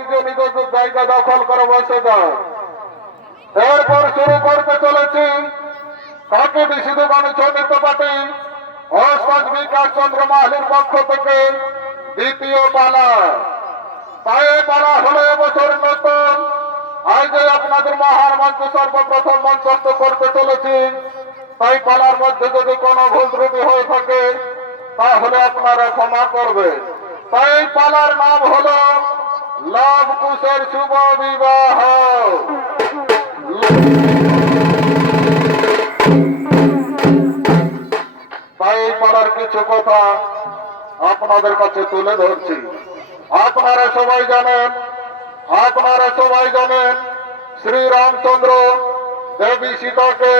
নিজ নিজ জায়গা দখল করে বসে যায়। এরপর শুরু করতে চলেছি কাকেটি সিধু বাণিজ্য নৃত্য পার্টি ওস্তাদ বিকাশ চন্দ্র মাহালির পক্ষ থেকে দ্বিতীয় পালা। তাই পালা হলো এবছর নতুন। আজ আপনাদের মহান মঞ্চে সর্বপ্রথম মঞ্চস্থ করতে চলেছি। তাই পালার মধ্যে যদি কোনো ভুল ত্রুটি হয়ে থাকে তাহলে আপনারা ক্ষমা করবে। তাই পালার নাম হলো লাভ কুশের শুভ বিবাহ। তাই পালার কিছু কথা আপনাদের কাছে তুলে ধরছি। আপনারা সবাই জানেন শ্রীরামচন্দ্র দেবী সীতাকে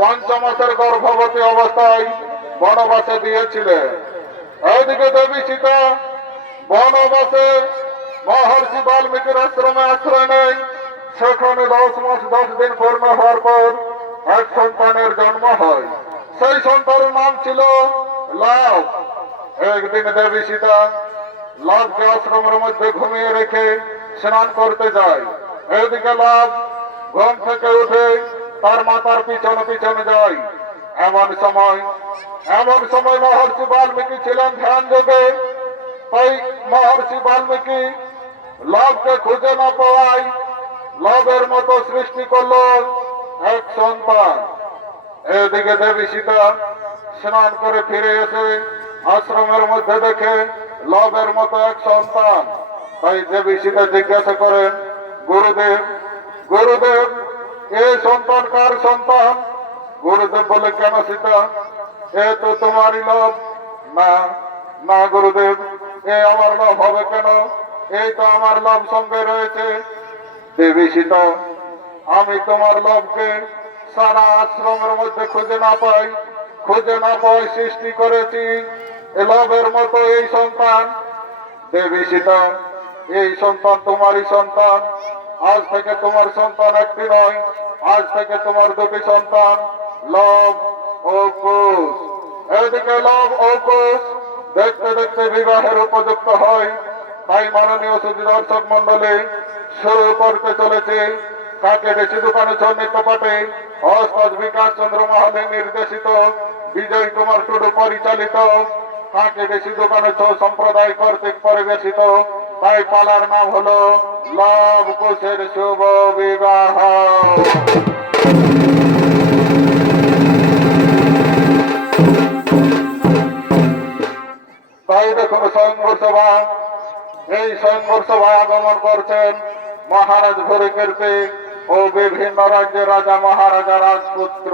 5 মাসের গর্ভবতী অবস্থায় বনবাসে দিয়েছিলেন। এইদিকে দেবী সীতা বনবাসে মহর্ষি বাল্মীকির আশ্রমে আশ্রয় নেয়। সেখানে 10 মাস 10 দিন পূর্ণ হওয়ার পর এক সন্তানের জন্ম হয়। সেই সন্তানের নাম ছিল লাভ। একদিন দেবী সীতা লাভকে আশ্রমের মধ্যে ঘুমিয়ে রেখে স্নান করতে যায়। এদিকে লাভ ঘুম থেকে উঠে তার মাতার পিছনে পিছনে যায়। এমন সময় মহর্ষি বাল্মীকি ছিলেন ধ্যান যোগে। তাই মহর্ষি বাল্মীকি লাভকে খুঁজে না পাওয়ায় লাভের মতো সৃষ্টি করলো এক সন্তান। এদিকে দেবী সীতা স্নান করে ফিরে এসে আশ্রমের মধ্যে দেখে লাভের মতো এক সন্তান। তাই দেবী সীতা জিজ্ঞাসা করেন, গুরুদেব এই সন্তান কার সন্তান? গুরুদেব বলে, কেন সীতা, এ তো তোমারই লাভ। না গুরুদেব, এ আমার লাভ হবে কেন? এই তো আমার লাভ সঙ্গে রয়েছে। দেবী সীতা, আমি তোমার লাভকে সারা আশ্রমের মধ্যে খুঁজে না পাই সৃষ্টি করেছি এ লাভের মতো এই সন্তান। দেবী সীতা, এই সন্তান তোমারই সন্তান। আজ থেকে তোমার সন্তান একটি নয়, আজ থেকে তোমার 2টি সন্তান, লব ও কুশ। এদিকে লব ও কুশ দেখতে দেখতে বিবাহের উপযুক্ত হয়। তাই মাননীয় সুধী দর্শক মন্ডলী, শুরু করতে চলেছে কাকেটি সিধু বাণিজ্য নৃত্য পার্টি ওস্তাদ বিকাশ চন্দ্র মাহালি নির্দেশিত, বিজয় কুমার টুডু পরিচালিত, কাকেটি সিধু বাণিজ্য সম্প্রদায় কর্তৃক পরিবেশিত। তাই পালার নাম হলো লাভ কুশের শুভ বিবাহ। তাই দেখুন এই স্বয়ংবর সভায় আগমন করছেন মহারাজ ভূরিকীর্তি ও বিভিন্ন রাজ্যের রাজা মহারাজা রাজপুত্র।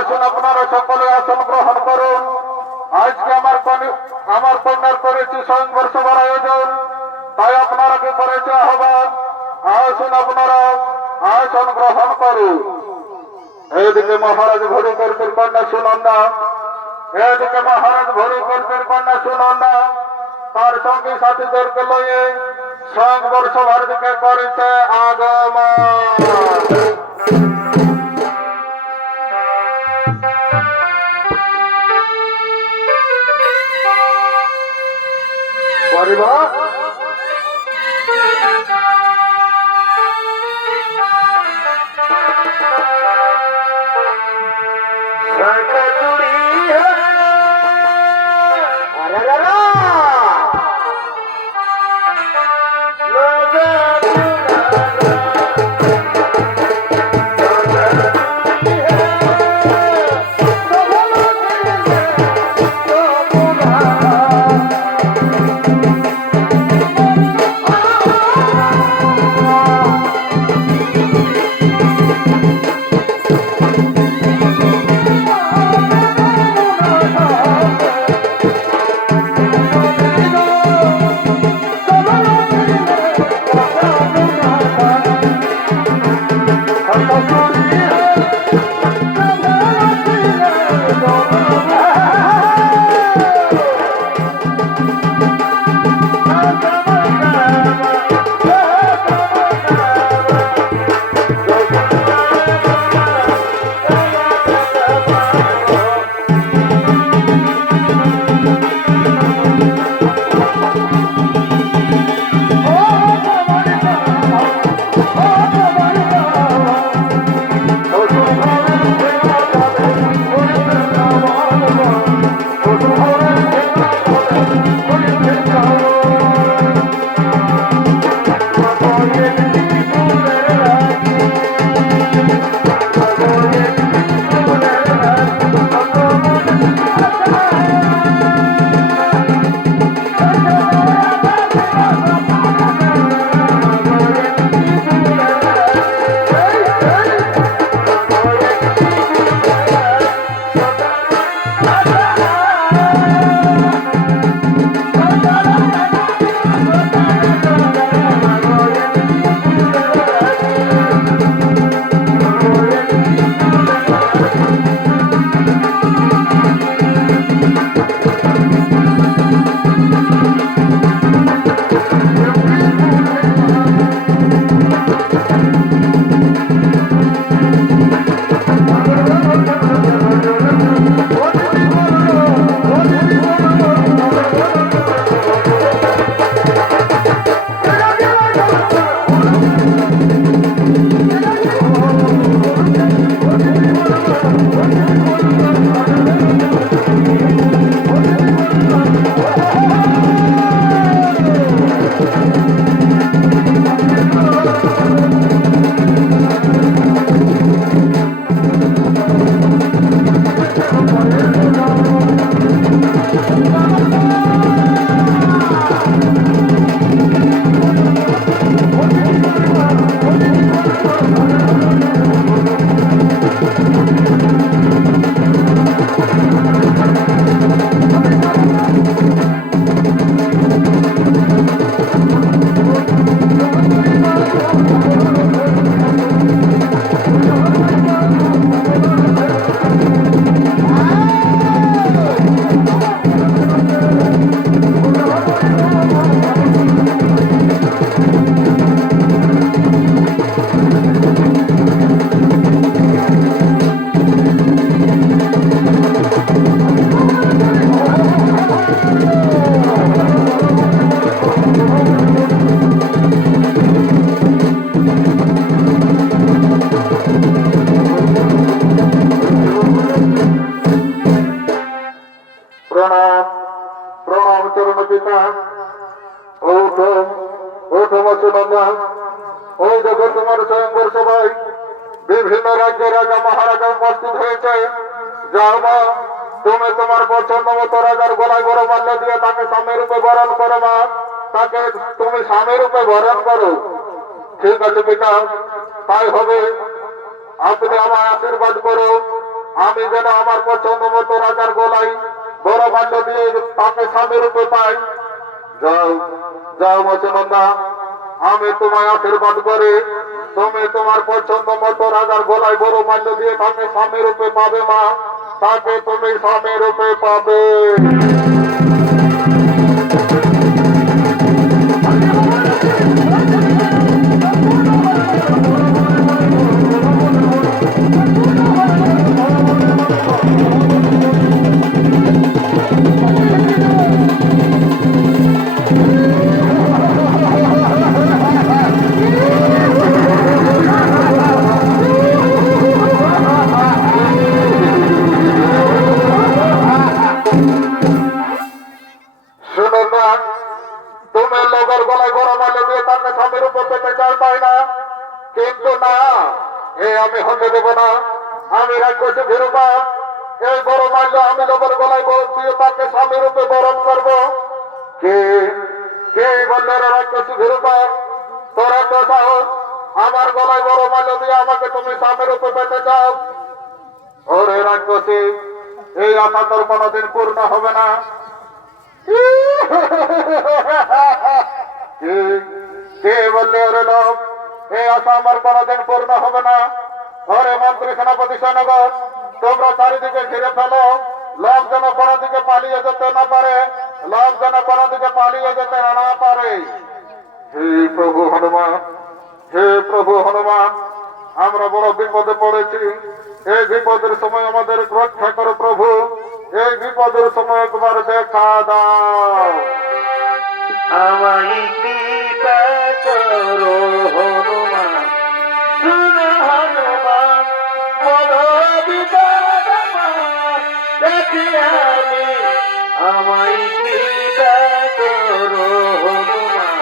আসুন আপনারা সকলে আসন গ্রহণ করুন। আজকে আমার কন্যার করেছি স্বয়ংবর সভার আয়োজন, তাই আপনারা কি করেছে আহ্বান, আসুন আপনারা আসন গ্রহণ করুন। এইদিকে মহারাজ ভরিকর্তের কন্যা সুনন্দা, এদিকে মহারাজ ভরিকর্তের কন্যা সুনন্দা তার সঙ্গী সাথীদেরকে লইয়ে স্বয়ংবর সভার দিকে করেছে আগমন। পরিবার প্রণাম প্রণাম চরণ পিতা। ওই দেখো তোমার স্বয়ংবর সভায় বিভিন্ন রাজ্যের রাজা মহারাজা উপস্থিত হয়েছে। যাও মা, তুমি তোমার পছন্দ মতো রাজার গলায় বড় মাল্য দিয়ে তাকে স্বামী রূপে বরণ করো। মা, তাকে তুমি স্বামী রূপে বরণ করো। ঠিক আছে পিতা, তাই হবে। আপনি আমায় আশীর্বাদ করো, আমি যেন আমার পছন্দ মতো রাজার গলায় বড় মাল্য দিয়ে তাকে স্বামী রূপে পাই। যাও যাও মচনন্দা, আমি তোমায় আশীর্বাদ করি, তুমি তোমার পছন্দ মতো রাজার গলায় বড় মাল্য দিয়ে তাকে স্বামী রূপে পাবে মা, তাকে তুমি স্বামী রূপে পাবে। তুমি লোকের গলায় গরম মাল্য দিয়ে তাকে স্বামীর উপর পেতে চাও তাই না? কিন্তু না, আমি হতে দেব না। আমি রাক্ষসী ভীরুপা, এই বড় মাল্য আমি লোকের গলায় দিয়ে তাকে স্বামী রূপে বরণ করব। কে কে বললে রে রাক্ষসী ভীরুপা, তোর এত সাহস, আমার গলায় বড় মাল্য দিয়ে আমাকে তুমি স্বামী রূপে পেতে চাও? ওরে রাক্ষসী, এই আশা তোর কোনোদিন পূর্ণ হবে না। কে বললে ওরে লোক, এই আশা আমার কোনোদিন পূর্ণ হবে না? ওরে মন্ত্রী সেনাপতি সৈন্যগণ, তোমরা চারিদিকে ঘিরে ফেলো, লোক যেন কোনো দিকে পালিয়ে যেতে না পারে, লোক যেন কোনো দিকে পালিয়ে যেতে না পারে। হে প্রভু হনুমান, হে প্রভু হনুমান, আমরা বড় বিপদে পড়েছি, এই বিপদের সময় আমাদের রক্ষা করো প্রভু, এই বিপদের সময় একবার দেখা দাও। আমায় কৃপা করো হনুমান, শুনো হনুমান, বলো বিপদ আমার, দেখি আমি, আমায় কৃপা করো হনুমান।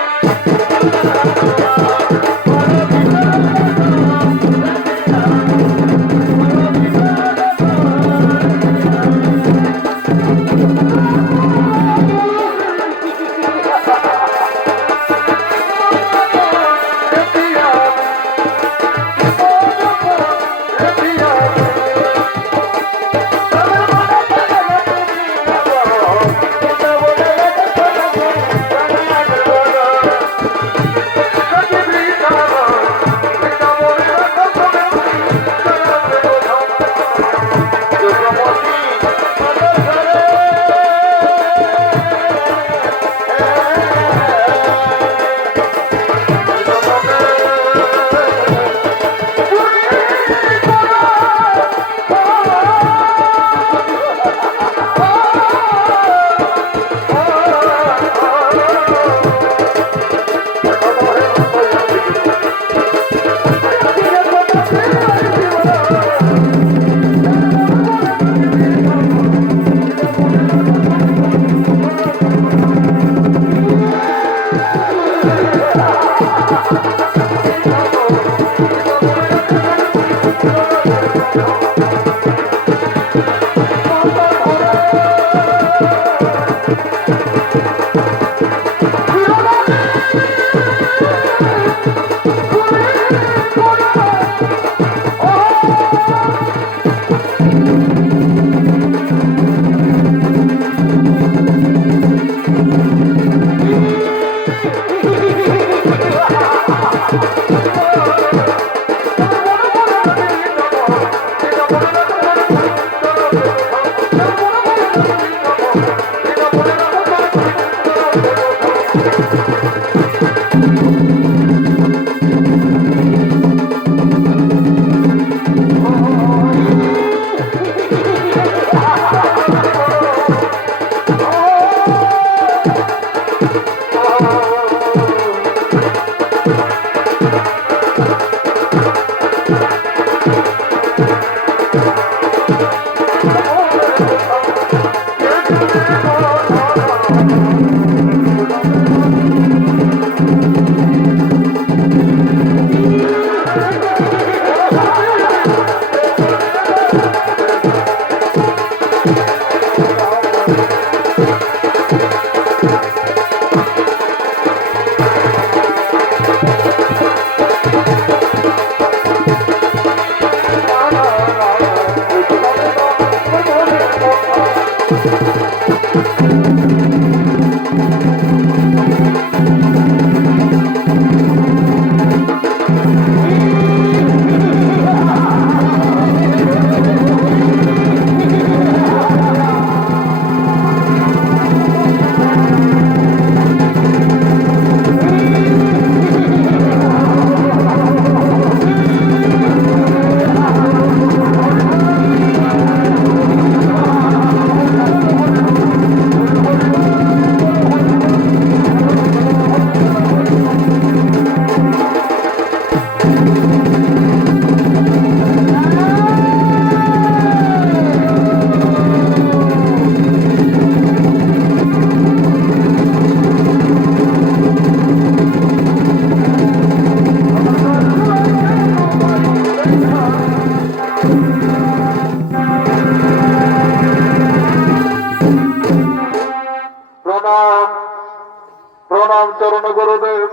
প্রণাম চরণ গুরুদেব।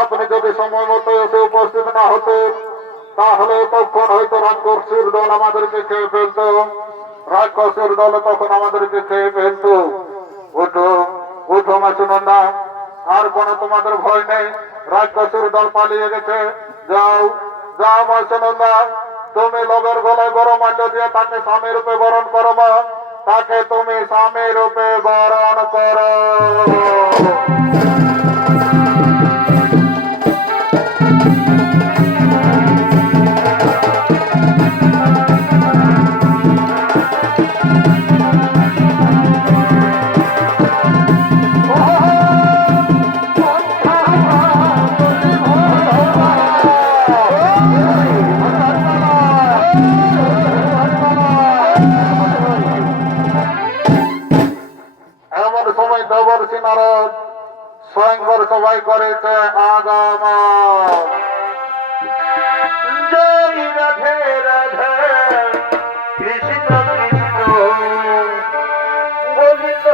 আপনি যদি সময় মতো এসে উপস্থিত না হতেন তাহলে তখন হয়তো রাক্ষসীর দল আমাদেরকে খেয়ে ফেলত। রাক্ষসের দল তখন আমাদেরকে খেয়ে ফেলত। উঠো উঠো মাসুনন্দা, আর কোনো তোমাদের ভয় নেই। রাক্ষসের দল পালিয়ে গেছে। যাও যাও মাসুনন্দা, তুমি লোভের গলায় বড় মাল্য দিয়ে তাকে স্বামী রূপে বরণ করো। মা, তাকে তুমি স্বামী রূপে বরণ করো। এমন সময় দেবর্ষি নারদ স্বয়ংবর সবাই করেছে আগমন। জয় রাধে রাধে কৃষ্ণ কৃষ্ণ গোবিন্দ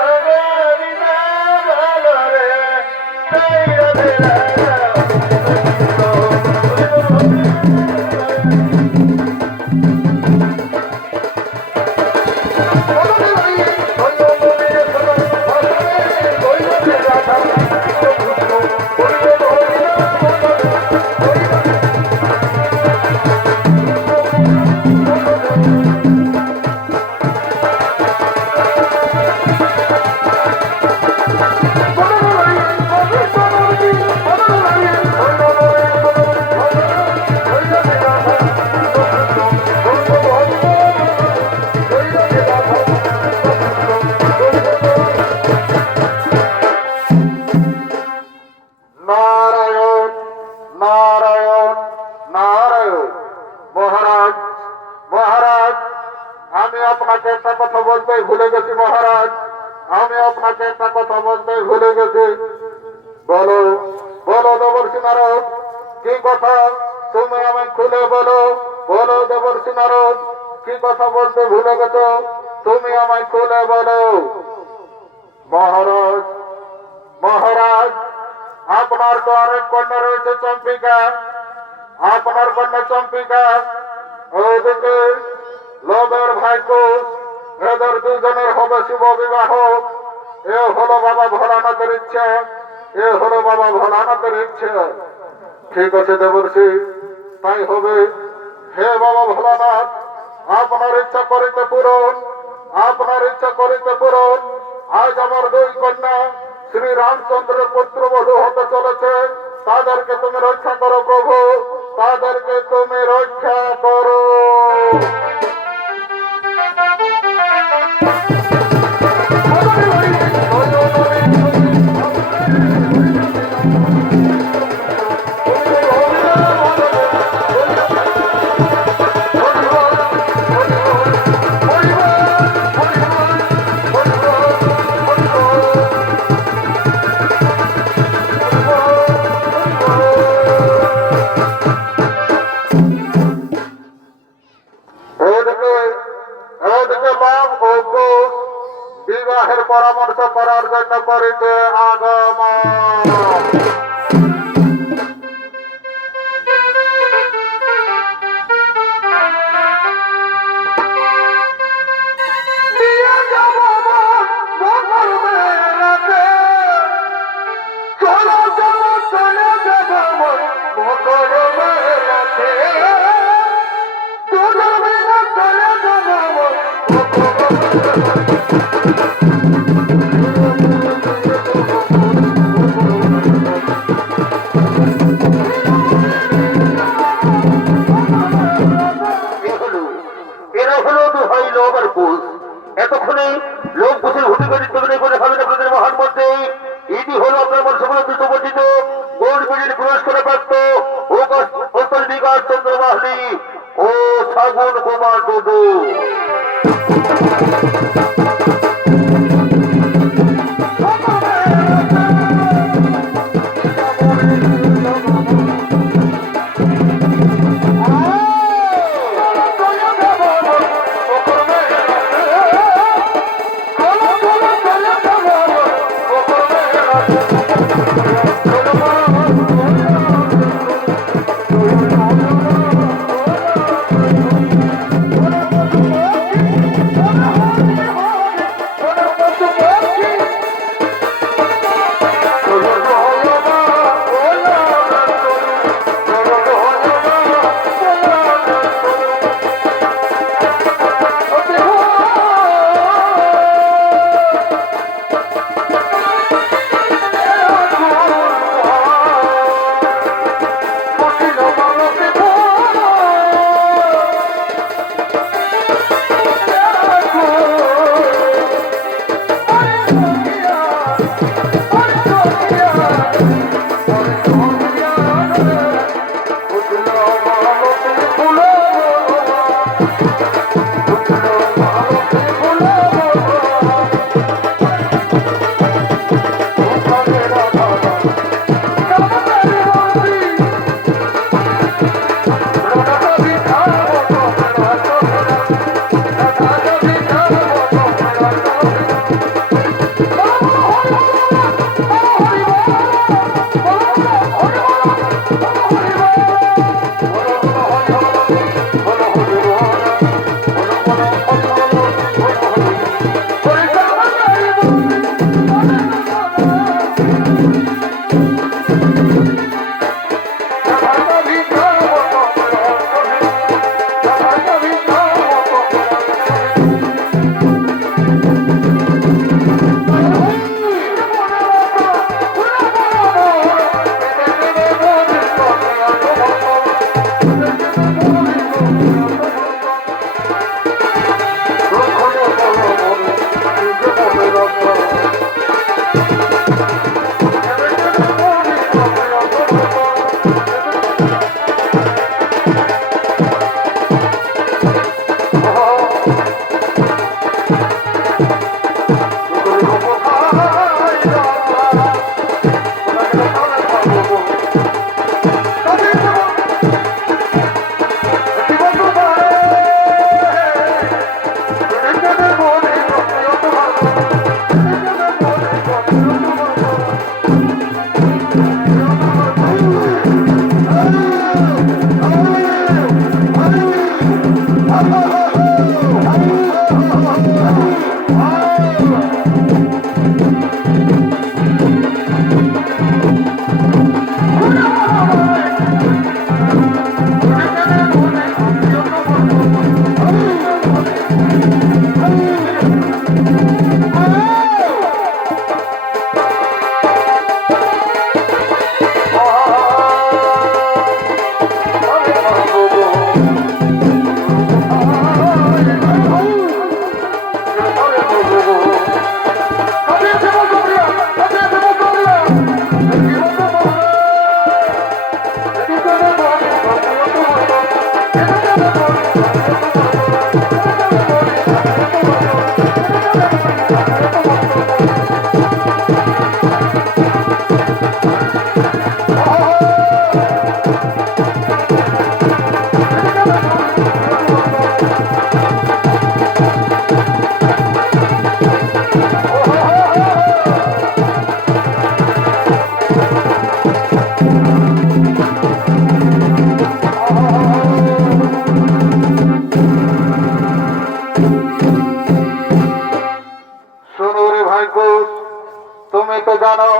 গোবিন্দ বলো রে। জয় রাধে রাধে নারায়ণ নারায়ণ নারায়ণ। মহারাজ মহারাজ, আমি আপনাকে একটা কথা বলতে ভুলে গেছি। মহারাজ, আমি আপনাকে একটা কথা বলতে ভুলে গেছি। বলো বলো দেবর্ষি নারদ, কি কথা? তুমি আমায় খুলে বলো। বলো দেবর্ষি নারদ, কি কথা বলতে ভুলে গেছো? তুমি আমায় খুলে বলো। মহারাজ মহারাজ, আপনার তো আরেক কন্যা রয়েছে চম্পিকা। আপনার কন্যা চম্পিকা, ওদিকে লোভের ভাইকুশ, এদের দুজনের হবে শুভ বিবাহ। এ হলো বাবা ভোলানাথের ইচ্ছা। এ হলো বাবা ভোলানাথের ইচ্ছা। ঠিক আছে দেবর্ষি, তাই হবে। হে বাবা ভোলানাথ, আপনার ইচ্ছা করিতে পূরণ, আপনার ইচ্ছা করিতে পূরণ। আজ আমার দুই কন্যা শ্রী রামচন্দ্রের পুত্রবধূ হতে চলেছে। তাদেরকে তুমি রক্ষা করো প্রভু, তাদেরকে তুমি রক্ষা করো। এদিকে এদিকে লাভ ও কুশ বিবাহের পরামর্শ করার জন্য করেছে আগমন। এতক্ষণে লোক বসে হুটি করে তৈরি করে ভাবেন আপনাদের মহান মধ্যে এটি হল আপনার মনসভা সুপরিচিত গোল্ড মেডেল পুরস্কার প্রাপ্ত অস্ত্র বিকাশ চন্দ্র মাহলি ও সাগুন কুমার টুডু। তুমি তো জানো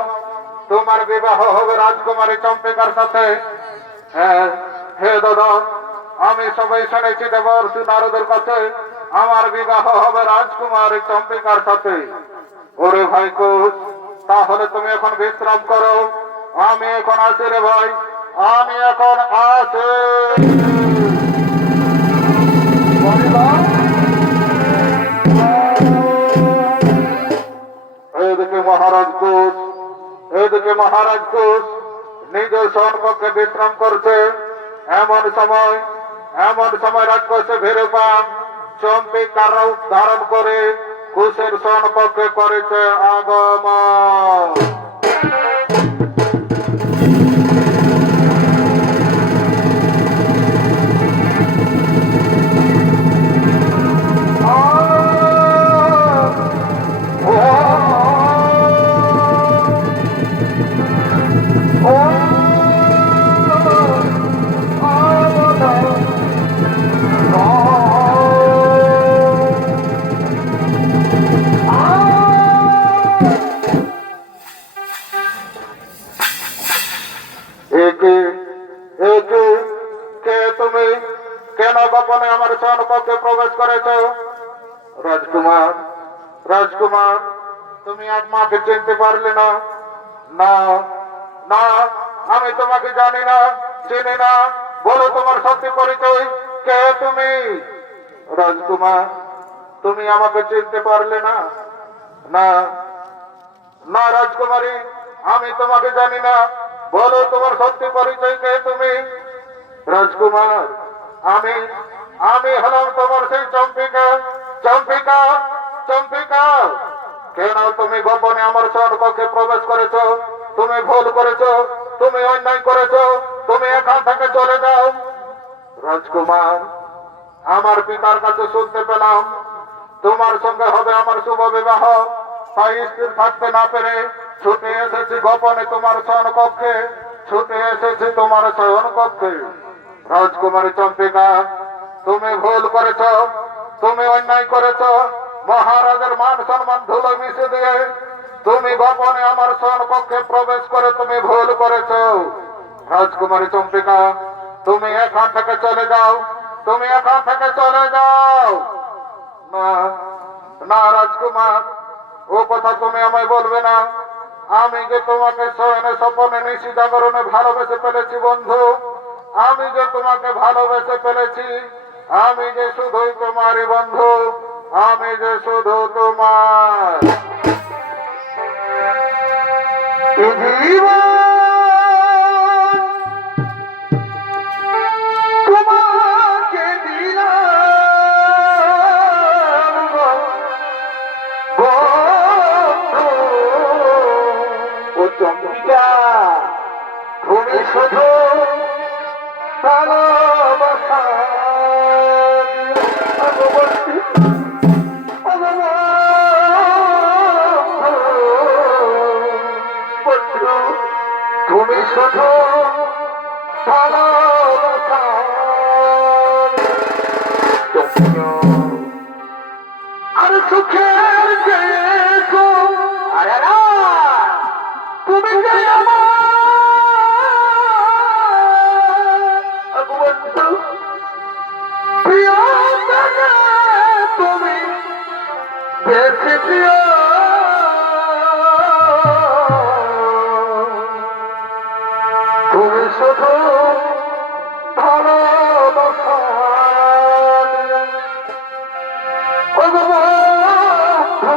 তোমার বিবাহ হবে রাজকুমারী চম্পিকার সাথে। হ্যাঁ, হে দাদা, আমি সবাই শুনেছি দেবর্ষি নারদের কাছে আমার বিবাহ হবে রাজকুমারী চম্পিকার সাথে। ওরে ভাই কুশ, তাহলে তুমি এখন বিশ্রাম করো, আমি এখন আসি রে ভাই, আমি এখন আসি। এদিকে মহারাজ কুশ, এদিকে মহারাজ কুশ নিজের সনপক্ষে বিশ্রাম করছে। এমন সময় রাক্ষসে ভেরুপা চম্পিকার রূপ ধারণ করে কুশের সনপক্ষে করেছে আগমন। কেন গোপনে আমার সনপক্ষে প্রবেশ করেছ? রাজকুমার, রাজকুমার, তুমি আমাকে চিনতে পারলে না? না না, আমি তোমাকে জানি না, চিনি না। বলো তোমার সত্যি পরিচয়, কে তুমি? রাজকুমার, তুমি আমাকে চিনতে পারলে না? না না রাজকুমারী, আমি তোমাকে জানি না। বলো তোমার সত্যি পরিচয়, কে তুমি? রাজকুমার, আমি আমি হলাম তোমার সেই চম্পিকা। চম্পিকা, চম্পিকা, কেন তুমি গোপনে আমার স্বর্গকে প্রবেশ করেছো? তুমি ভুল করেছো, তুমি অন্যায় করেছো, তুমি এখান থেকে চলে যাও। রাজকুমার, আমার পিতার কাছে শুনতে পেলাম তোমার সঙ্গে হবে আমার শুভ বিবাহ। তাই স্থির থাকতে না পেরে ছুটে এসেছি গোপনে তোমার শয়ন কক্ষে, ছুটে এসেছি তোমার শয়ন কক্ষে। রাজকুমারী চম্পিকা, তুমি ভুল করেছ, তুমি অন্যায় করেছ। মহারাজের মান সম্মান ধুলো মিশে দিয়ে তুমি গোপনে আমার শয়ন কক্ষে প্রবেশ করে তুমি ভুল করেছ। রাজকুমারী চম্পিকা, তুমি এখান থেকে চলে যাও, তুমি এখান থেকে চলে যাও। না, না রাজকুমার, ও কথা তুমি আমায় বলবে না। আমি যে তোমাকে শয়নে স্বপনে নিশি জাগরণে ভালোবেসে ফেলেছি বন্ধু, আমি যে তোমাকে ভালোবেসে ফেলেছি, আমি যে শুধুই তোমারই বন্ধু, আমি যে শুধু তোমার। জীবন তোমাকে দিলাম গো বন্ধু। ও চম্পিকা, তুমি শুধু ভালোবাসা তুমি শুধু ভালোবাসা আর সুখের যে তুমি যে আমার বন্ধু প্রিয় জানে তুমি বেশি প্রিয়। তুমি শুধু ভালোবাসা ও গো বন্ধু,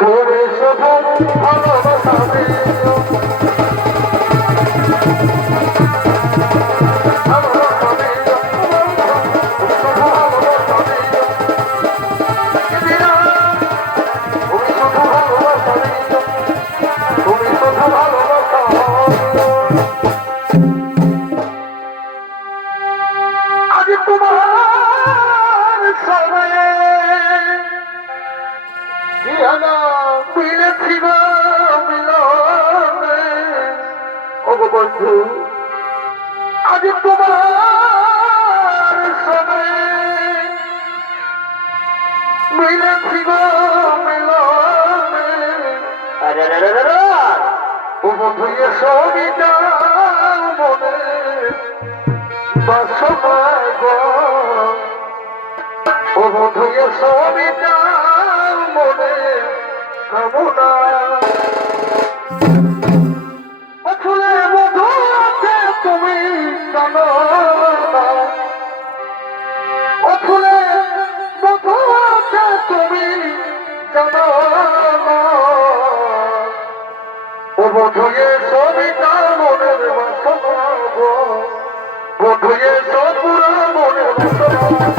তুমি শুধু ভালোবাসা দিও। ভালোবাসা দিও, ভালোবাসা দিও। তুমি শুধু ভালোবাসা দিও, তুমি শুধু ভালোবাসা দিও। আজ তোমার সময়ে কি হলো? মিলেছি গো মিলনে ও গো বন্ধু। আজ তোমার সময়ে মিলেছি গো মিলনে। ও বন্ধু এসো বিদায় মনে বাসনা গো। ও বন্ধু এসো বিদায় মনে কামনা। ও ফুলে মধু আছে তুমি জানো না, ও ফুলে মধু আছে তুমি জানো না। ও বন্ধু এসো বিদায় মনের বাসনা গো। বন্ধু এসো পুরা মনের বাসনা।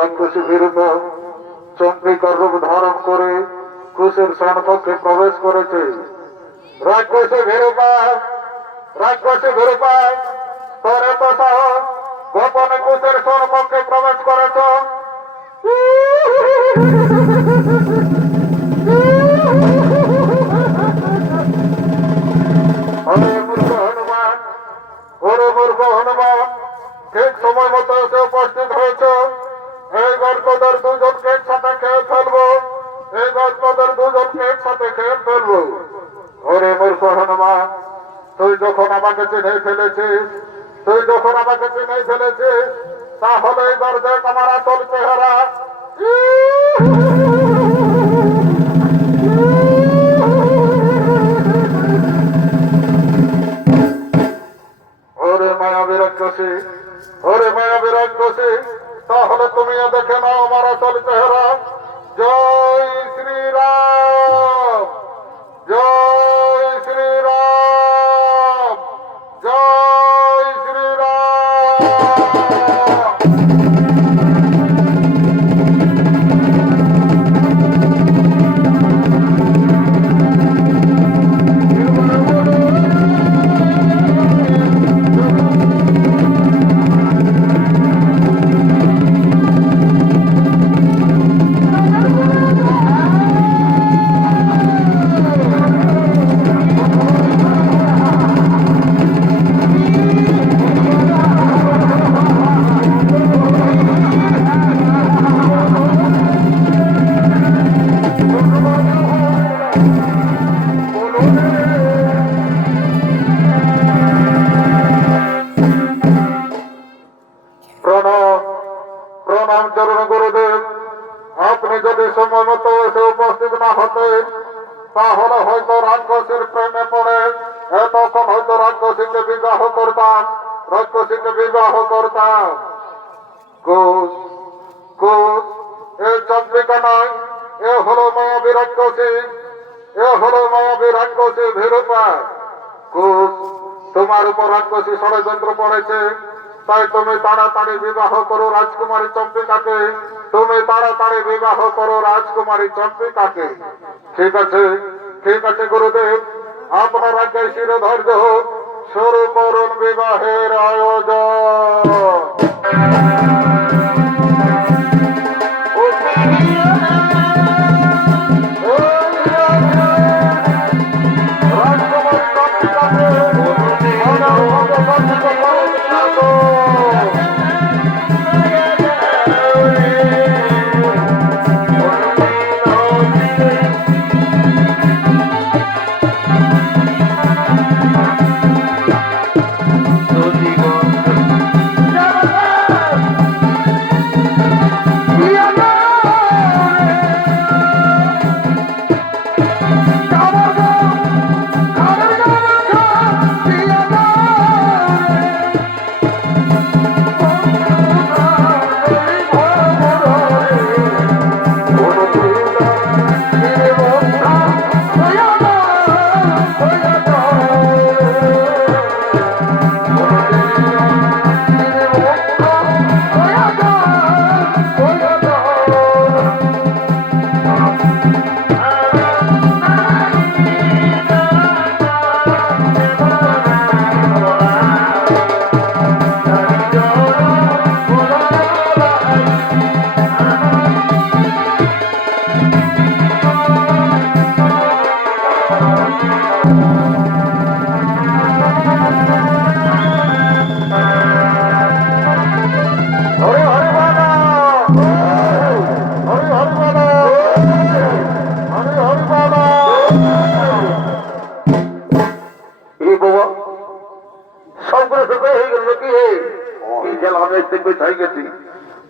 রাক্ষসী বিরুদ্ধ চন্দ্রিকার রূপ ধারণ করে কুশের স্বর্ণকক্ষে প্রবেশ করেছে। রাক্ষসী ভেরুপা, রাক্ষসী ভেরুপা, তোর এত সাহস, গোপনে কুশের স্বর্ণকক্ষে প্রবেশ করেছ। হরে মূর্খ হনুমান, হরে মূর্খ হনুমান, ঠিক সময় মতো এসে উপস্থিত হয়েছ। এইবার তোদের দুজনকে একসাথে খেয়ে ফেলবো, এইবার তোদের দুজনকে একসাথে খেয়ে ফেলবো। ওরে মূর্খ হনুমান, তুই যখন আমাকে চিনে ফেলেছিস, তুই যখন আমাকে চিনে ফেলেছিস, তাহলে এইবার দেখ আমার আসল চেহারা। মতো এসে উপস্থিত না হতে, তাহলে হয়তো রাক্ষসীর প্রেমে পড়ে তখন হয়তো রাক্ষসীকে বিবাহ করতাম, রাক্ষসীকে বিবাহ করতাম। কুশ কুশ, এ চন্দ্রিকা নয়, এ হলো মায়াবী রাক্ষসী, এ হলো মায়াবী রাক্ষসী ভীরূপা। কুশ, তোমার উপর রাক্ষসী ষড়যন্ত্র পড়েছে, তাই তুমি তাড়াতাড়ি বিবাহ করো রাজকুমারী চম্পিকাকে, তুমি তাড়াতাড়ি বিবাহ করো রাজকুমারী চম্পিকাকে। ঠিক আছে, ঠিক আছে গুরুদেব, আপনার আজ্ঞায় শিরোধার্য হোক, শুরু করুন বিবাহের আয়োজন। রাজকুমারী চম্পিকাকে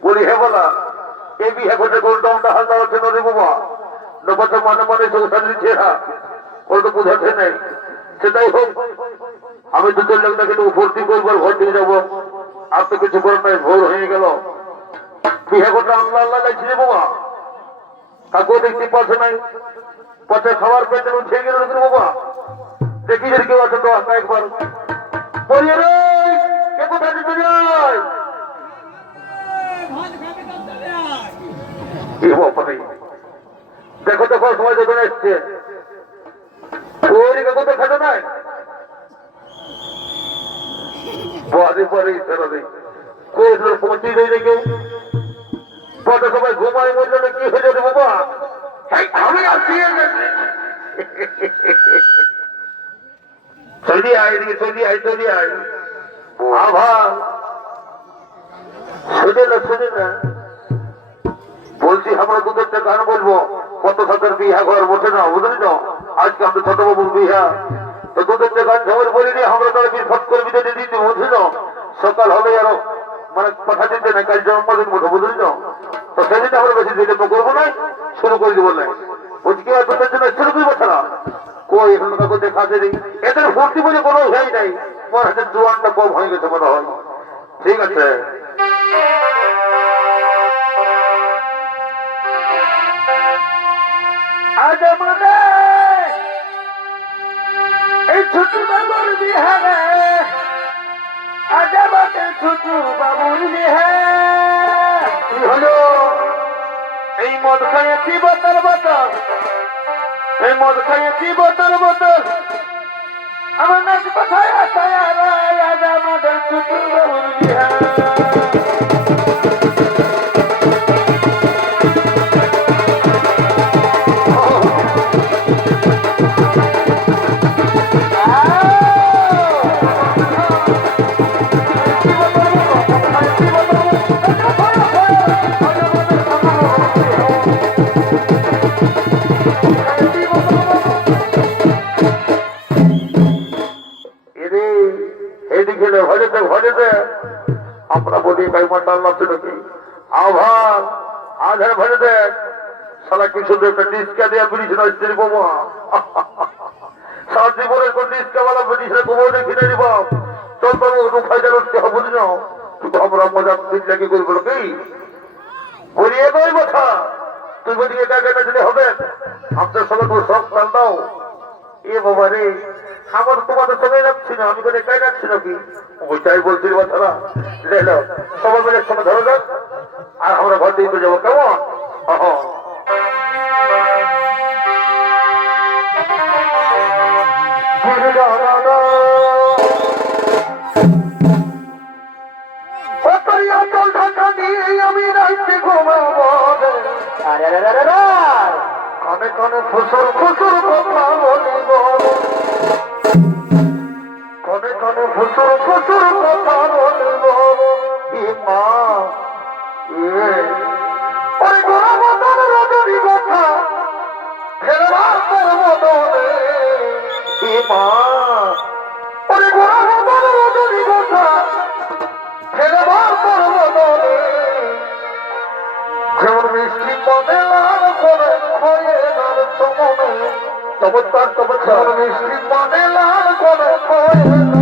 বলি হে বলা এই বিয়ে করতে কোন দমটা হালকা হচ্ছে নদী বাবা নবত মনে মনে সংসার দিচ্ছে না ওর তো বুঝাচ্ছে নেই। সেটাই হোক, আমি তো তোর লোকটাকে একটু ভর্তি করবো, ঘর দিয়ে যাবো, আর তো কিছু করার নাই, ভোর হয়ে গেল। বিয়ে করতে আল্লাহ আল্লাহ যাচ্ছি রে বাবা, কাকেও দেখতে পাচ্ছে নাই, পথে খাবার পেটে উঠে গেল রে বাবা। দেখি যদি কেউ আছে তো আসা একবার বলিয়ে রে কে কোথায় দিতে যায় দেখো দেখো সময় যখন এসছে ওই কাকু তো খাটো নাই পরে পরে ইচ্ছা নেই পৌঁছে দেয় না কেউ পথে সবাই ঘুমায় বললো না কি হয়ে যাবে বাবা আমি আসছি চলি আয় এদিকে চলি আয় চলি আয় আবার শুনে না শুনে না বলছি আমরা দু চারটা গান বলবো, কত সাথে বিহা ঘর বসে না বুঝলি না, আজকে আমাদের ছোট বাবুর বিহা, তো দু চারটা গান ঝগড় বলিনি আমরা তারা ফট করে বিদায় দিয়ে দিচ্ছি বুঝলি না, সকাল হলে আরো মানে কথা দিতে না কাল জন্মদিন মতো বুঝলি না, তো সেদিন আমরা বেশি বিলম্ব করবো না, শুরু করে দিব না বুঝকে তোদের জন্য শুরু করবো ছাড়া কই এখন কাউকে দেখা দেয়নি, এদের ভর্তি বলে কোনো ভয় নাই, আমার হাতে জোয়ানটা কম হয়ে গেছে মনে হয়। ঠিক আছে আজ আমাদের এই ছোট বাবুর বিহারে, আজ আমাদের ছোট বাবুর বিহার কি হলো, এই মদ খাইয়েছি বোতল বোতল, এই মদ খাইয়েছি বোতল বোতল, আমার নাচ কোথায় আসায় আজ আমাদের ছোট বাবুর বিহার। আমরা বলি কাইমান্ডাল নাকি আভার আধার ভরে দেখ সারা কি সুন্দর একটা ডিস্কা দেওয়া ব্রিটিশ আসছে বাবা সারা জীবনের কোন ডিস্কাওয়ালা ব্রিটিশের কোমর দেখি না রে বাপ চল বাবু একটু ফায়দা করতে হবে না তুই তো আমরা মজা লাগে করবো কি বলিয়ে নয় কথা তুই বলি এটা কেটে দিলে হবে আমাদের সঙ্গে তোর সব কাল দাও এ বাবা রে আমার তোমাদের সঙ্গে যাচ্ছি না আমি তো একাই যাচ্ছি নাকি ওইটাই বলছি কথাটা লেলো সবাই মিলে সময় ধরো যাক আর আমরা ঘর দিয়ে যাবো কেমন আমি রাইতে ঘুমাবো কানে কানে ফুসুর ফুসুর কথা বলিব কানে কানে ফুসুর ফুসুর কথা বলিব মা ওই গোড়া মতন রজনী কথা ফেরবার করবো মা ওই গোড়া মতন রজনী কথা ফেরবার করবো যেমন মিষ্টি মনে লাল করে খয়ে লাল চমনে চমৎকার চমৎকার মিষ্টি মনে লাল করে খয়ে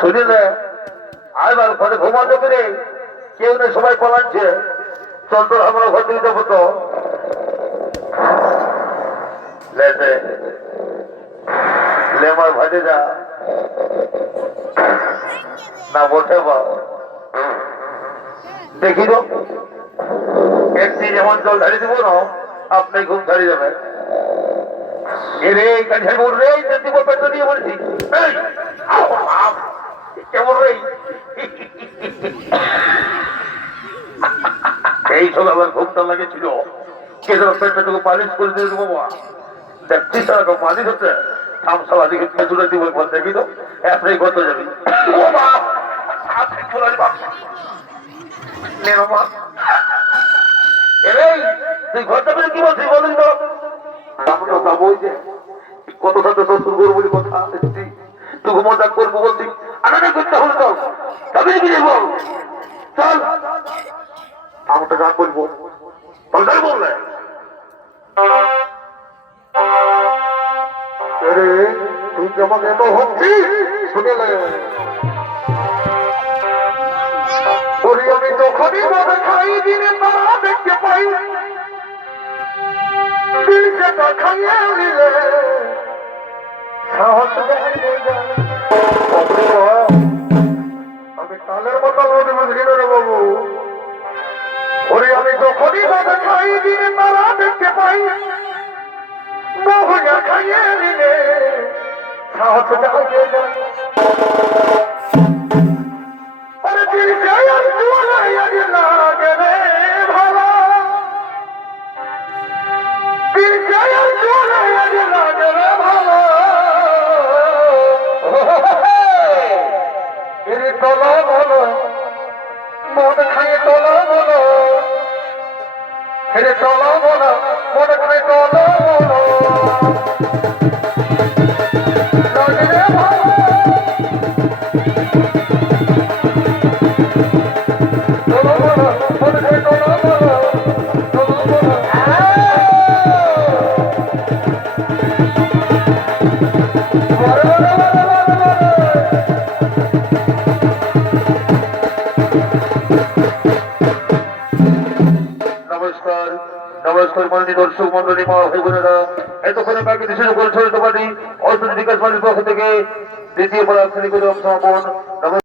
শুনিলে আইবার ঘরে ঘুমাতে পেরে কেউ নেই সবাই পালাচ্ছে চল তোর আমরা ঘর দিয়ে যাবো তো লেমার ভাজে যা না বসে বা দেখি তো একটি যেমন জল ঢালি দিব না আপনি ঘুম ছাড়ি যাবে এরে কাছে বলবে দিব পেট্রো দিয়ে বলছি কেমন রে এই সব আমার ঘুমটা লাগেছিল কে যেন পেটটাকে পালিশ করে দিয়ে দেবো দেখছিস এরকম মালিশ হচ্ছে থামসালা দিকে পেছনে দিব দেখি তো আপনি কত যাবি তুই ঘরটা পেলে কি বলছিস বলুন তো যাবো যে কত সাথে শ্বশুর করবো বলে কথা তুই মজা করবো বলছি আনাটা করতে হলো তো তবে কি যাবো চল আমাকে গান বলবো তাই বললে তুই আমাকে এত হচ্ছি শুনেলে ওরে আমি যখনই মনে খাই দিনে তারা দেখতে পাই দিলটা খাইয়ে দিলে সাহস আমি তালের মতো বুঝলি রে বাবু ওরে আমি যখনই মনে খাই দিনে তারা দেখতে পাই বহু খাইয়ে দিলে সাহস জাগিয়ে যায় আরে দিল যায় আর জোয়ালাই আজ লাগে রে ভালো দিল যায় আর জোয়ালাই আজ লাগে রে ভালো এর তলা বলো মন খাইয়ে তলা বলো এর তলা বলো মন খাইয়ে তলা বলো নমস্কার মাননীয় দর্শক মন্ডলী মা ভাই বোনেরা এতক্ষণে বাকি দেশের পরিচালিত পার্টি অর্থনৈতিক বিকাশ বাড়ির পক্ষ থেকে দ্বিতীয় পরাক্ষণিক সমাপন